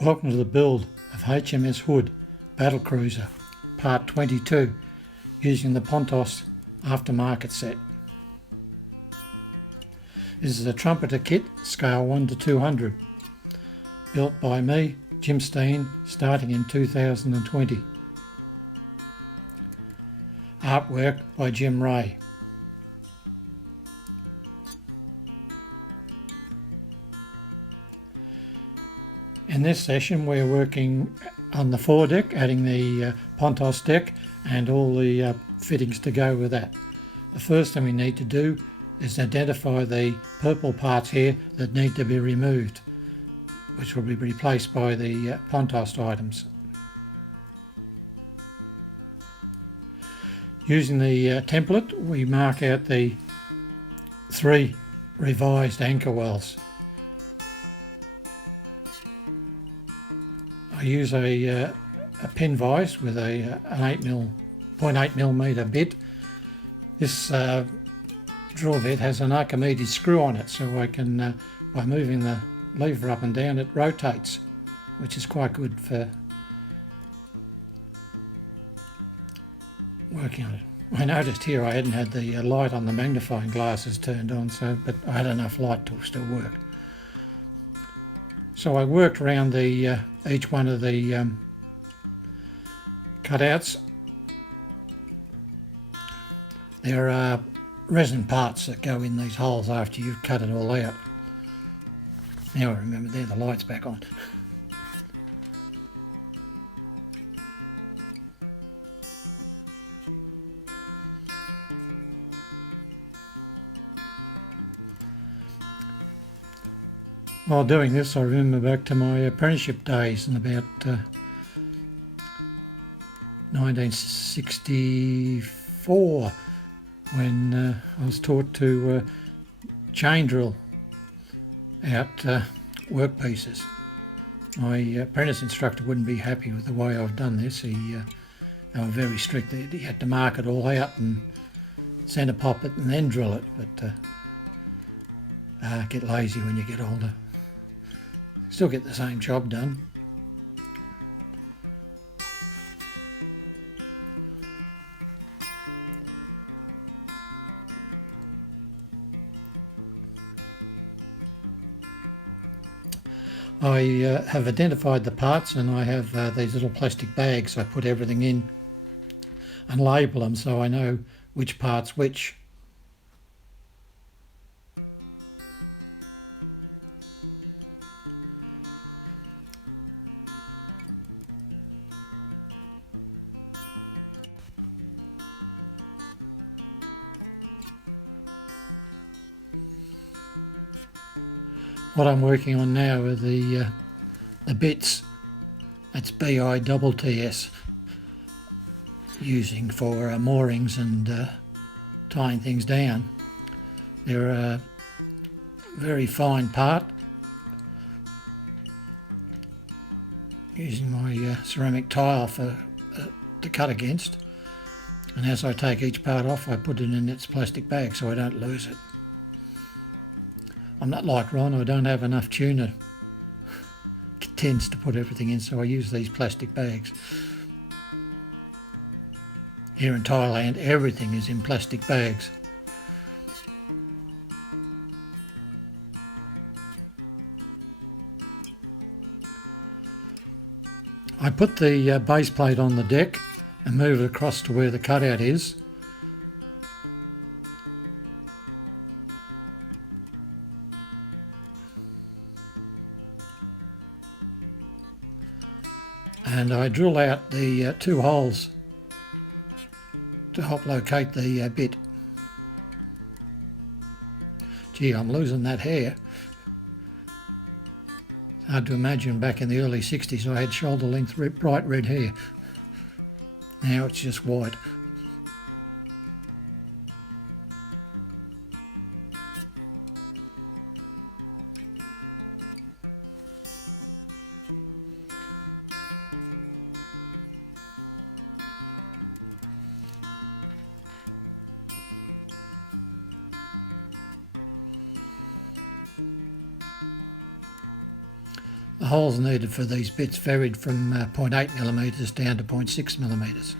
Welcome to the build of HMS Hood Battle Cruiser, Part 22, using the Pontos aftermarket set. This is a Trumpeter Kit, scale 1 to 200, built by me, Jim Rae, starting in 2020. Artwork by Jim Rae. In this session we're working on the foredeck, adding the Pontos deck and all the fittings to go with that. The first thing we need to do is identify the purple parts here that need to be removed, which will be replaced by the Pontos items. Using the template, we mark out the 3 revised anchor wells. I use a pin vise with an 0.8mm bit. This drill bit has an Archimedes screw on it, so I can, by moving the lever up and down, it rotates, which is quite good for working on it. I noticed here I hadn't had the light on the magnifying glasses turned on, but I had enough light to still work. So I worked around each one of the cutouts. There are resin parts that go in these holes after you've cut it all out. Now I remember there, the light's back on. While doing this, I remember back to my apprenticeship days in about 1964, when I was taught to chain drill out workpieces. My apprentice instructor wouldn't be happy with the way I've done this. They were very strict. He had to mark it all out and centre pop it and then drill it, but get lazy when you get older. Still get the same job done. I have identified the parts, and I have these little plastic bags I put everything in and label them so I know which part's which. What I'm working on now are the bits. That's BITTS, using for moorings and tying things down. They're a very fine part. Using my ceramic tile to cut against, and as I take each part off, I put it in its plastic bag so I don't lose it. I'm not like Ron, I don't have enough tuna tins to put everything in, so I use these plastic bags. Here in Thailand, everything is in plastic bags. I put the base plate on the deck and move it across to where the cutout is. And I drill out the 2 holes to help locate the bit. Gee, I'm losing that hair. Hard to imagine back in the early 60s I had shoulder length bright red hair. Now it's just white. The holes needed for these bits varied from 0.8 millimetres down to 0.6 millimetres.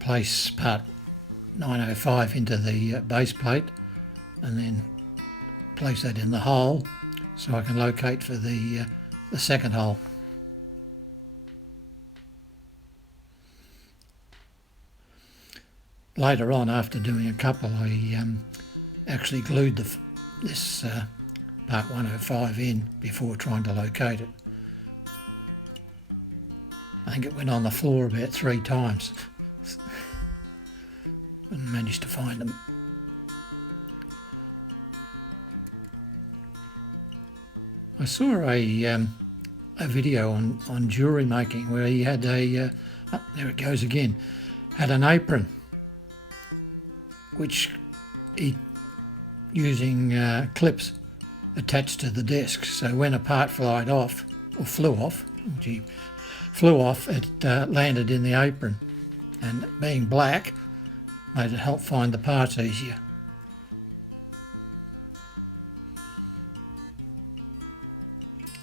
Place part 905 into the base plate and then place that in the hole so I can locate for the second hole. Later on, after doing a couple, I actually glued this part 105 in before trying to locate it. I think it went on the floor about 3 times and managed to find them. I saw a video on jewellery making where he had there it goes again, had an apron which he using clips attached to the disc, so when a part flew off, it landed in the apron, and being black made it help find the parts easier.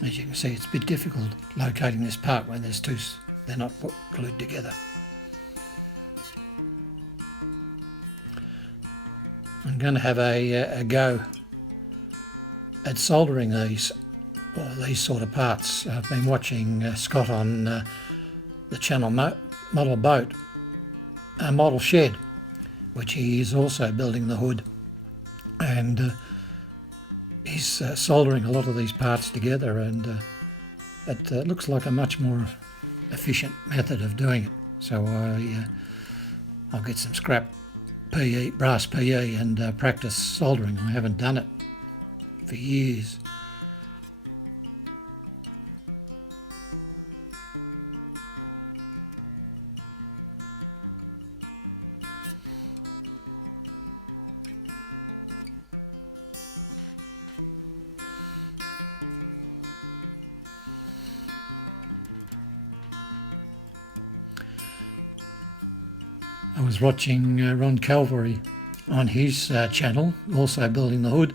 As you can see, it's a bit difficult locating this part when they're not glued together. I'm going to have a go at soldering these sort of parts. I've been watching Scott on the channel Model Shed, which he is also building the hood, and he's soldering a lot of these parts together, and it looks like a much more efficient method of doing it. So I'll get some scrap brass PE and practice soldering. I haven't done it for years. I was watching Ron Calvary on his channel, also building the hood,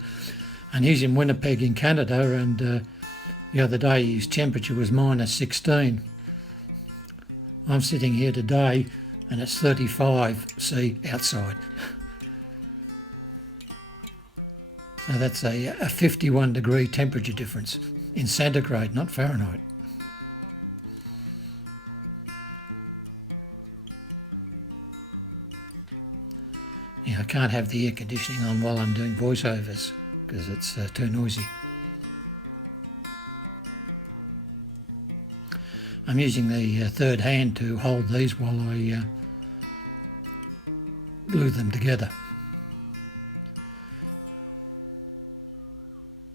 and he's in Winnipeg in Canada, and the other day his temperature was -16. I'm sitting here today and it's 35°C outside. So that's a 51-degree temperature difference in centigrade, not Fahrenheit. Yeah, I can't have the air conditioning on while I'm doing voiceovers because it's too noisy. I'm using the third hand to hold these while I glue them together.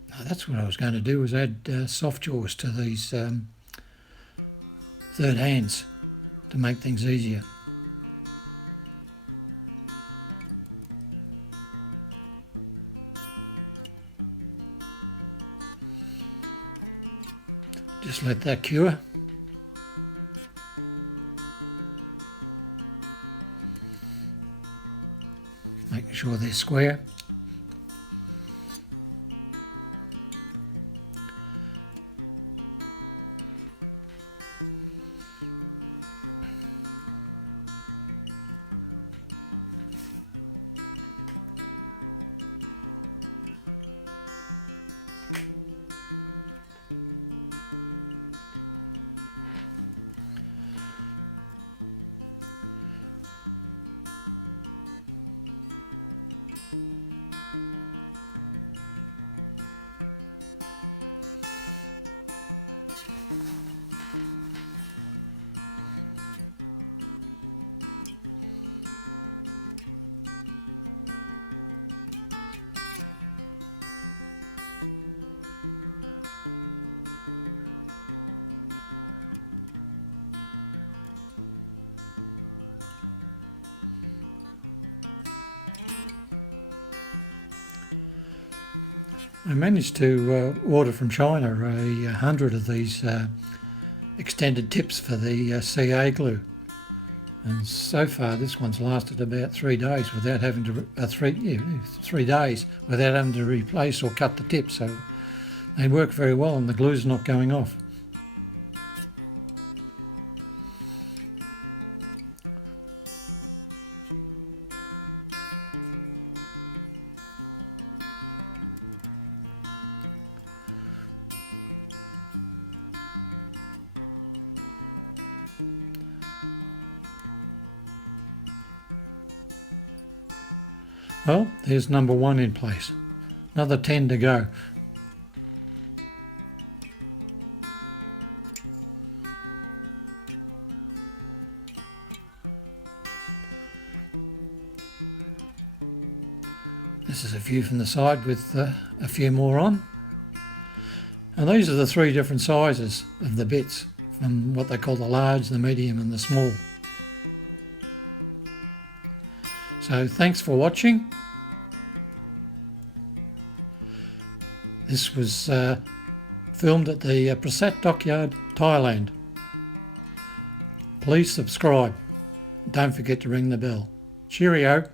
Now, that's what I was going to do, was add soft jaws to these third hands to make things easier. Just let that cure. Making sure they're square. I managed to order from China 100 of these extended tips for the CA glue, and so far this one's lasted about 3 days without having to 3 days without having to replace or cut the tips, so they work very well and the glue's not going off. Well, there's number 1 in place. Another 10 to go. This is a view from the side with a few more on. And these are the 3 different sizes of the bits, from what they call the large, the medium and the small. So thanks for watching. This was filmed at the Prasat Dockyard, Thailand. Please subscribe. Don't forget to ring the bell. Cheerio.